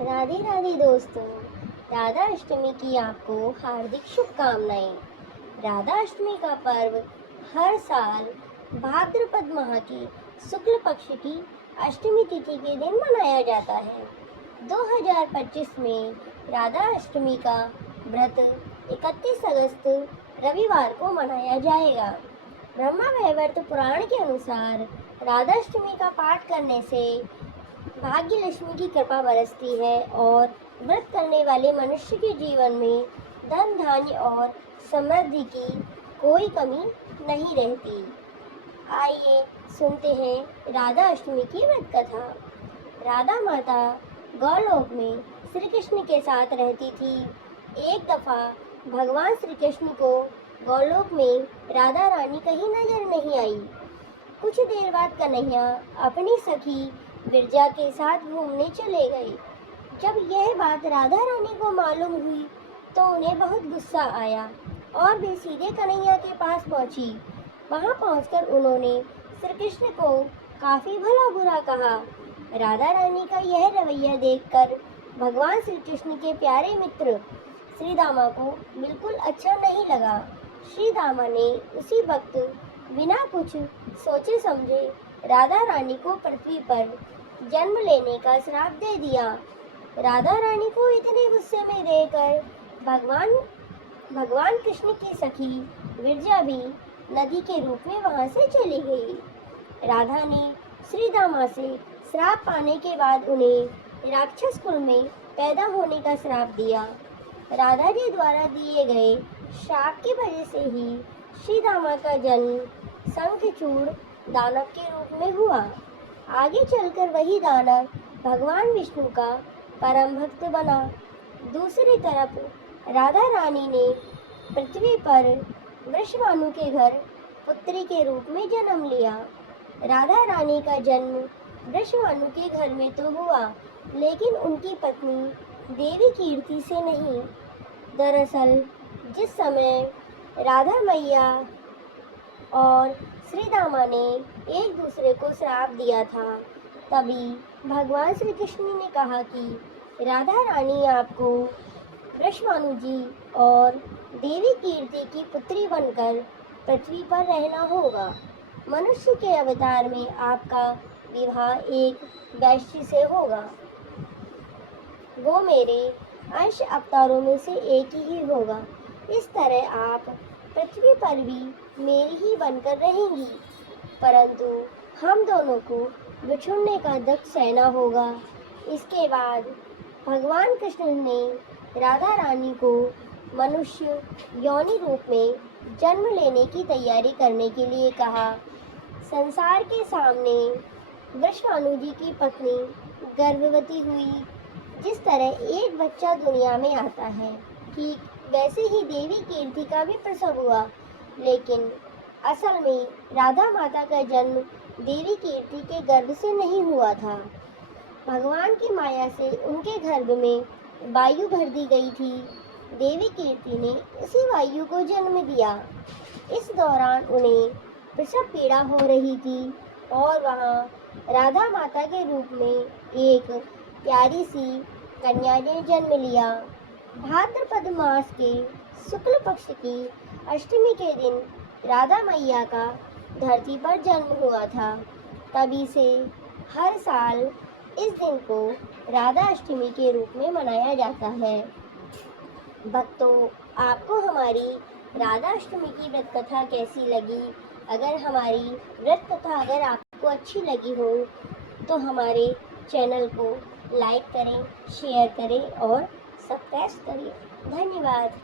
राधे राधे दोस्तों। राधा अष्टमी की आपको हार्दिक शुभकामनाएं। राधा अष्टमी का पर्व हर साल भाद्रपद माह के शुक्ल पक्ष की अष्टमी तिथि के दिन मनाया जाता है। 2025 में राधा अष्टमी का व्रत 31 अगस्त रविवार को मनाया जाएगा। ब्रह्मा वैवर्त पुराण के अनुसार राधा अष्टमी का पाठ करने से भाग्य लक्ष्मी की कृपा बरसती है और व्रत करने वाले मनुष्य के जीवन में धन धान्य और समृद्धि की कोई कमी नहीं रहती। आइए सुनते हैं राधा अष्टमी की व्रत कथा। राधा माता गौलोक में श्री कृष्ण के साथ रहती थी। एक दफा भगवान श्री कृष्ण को गौलोक में राधा रानी कहीं नजर नहीं आई। कुछ देर बाद कन्हैया अपनी सखी विरजा के साथ घूमने चले गए। जब यह बात राधा रानी को मालूम हुई तो उन्हें बहुत गुस्सा आया और वे सीधे कन्हैया के पास पहुंची। वहां पहुंचकर उन्होंने श्री कृष्ण को काफी भला बुरा कहा। राधा रानी का यह रवैया देखकर भगवान श्री कृष्ण के प्यारे मित्र श्री दामा को बिल्कुल अच्छा नहीं लगा। श्री दामा ने उसी वक्त बिना कुछ सोचे समझे राधा रानी को पृथ्वी पर जन्म लेने का श्राप दे दिया। राधा रानी को इतने गुस्से में देखकर भगवान कृष्ण की सखी विरजा भी नदी के रूप में वहां से चली गई। राधा ने श्री दामा से श्राप पाने के बाद उन्हें राक्षस कुल में पैदा होने का श्राप दिया। राधा जी द्वारा दिए गए श्राप की वजह से ही श्री दामा का जन्म शंखचूड़ दानव के रूप में हुआ। आगे चलकर वही दानव भगवान विष्णु का परम भक्त बना। दूसरी तरफ राधा रानी ने पृथ्वी पर वृषभानु के घर पुत्री के रूप में जन्म लिया। राधा रानी का जन्म वृषभानु के घर में तो हुआ, लेकिन उनकी पत्नी देवी कीर्ति से नहीं। दरअसल जिस समय राधा मैया और श्री दामा ने एक दूसरे को श्राप दिया था, तभी भगवान श्री कृष्ण ने कहा कि राधा रानी आपको वृषभानु जी और देवी कीर्ति की पुत्री बनकर पृथ्वी पर रहना होगा। मनुष्य के अवतार में आपका विवाह एक वैश्य से होगा। वो मेरे अंश अवतारों में से एक ही होगा। इस तरह आप पृथ्वी पर भी मेरी ही बनकर रहेंगी, परंतु हम दोनों को बिछुड़ने का दुख सहना होगा। इसके बाद भगवान कृष्ण ने राधा रानी को मनुष्य योनि रूप में जन्म लेने की तैयारी करने के लिए कहा। संसार के सामने वृषभानु जी की पत्नी गर्भवती हुई। जिस तरह एक बच्चा दुनिया में आता है, ठीक वैसे ही देवी कीर्ति का भी प्रसव हुआ, लेकिन असल में राधा माता का जन्म देवी कीर्ति के गर्भ से नहीं हुआ था। भगवान की माया से उनके गर्भ में वायु भर दी गई थी। देवी कीर्ति ने उसी वायु को जन्म दिया। इस दौरान उन्हें प्रसव पीड़ा हो रही थी और वहाँ राधा माता के रूप में एक प्यारी सी कन्या ने जन्म लिया। भाद्रपद मास के शुक्ल पक्ष की अष्टमी के दिन राधा मैया का धरती पर जन्म हुआ था। तभी से हर साल इस दिन को राधा अष्टमी के रूप में मनाया जाता है। भक्तों, आपको हमारी राधा अष्टमी की व्रत कथा कैसी लगी? अगर हमारी व्रत कथा अगर आपको अच्छी लगी हो तो हमारे चैनल को लाइक करें, शेयर करें और सब्सक्राइब करें। धन्यवाद।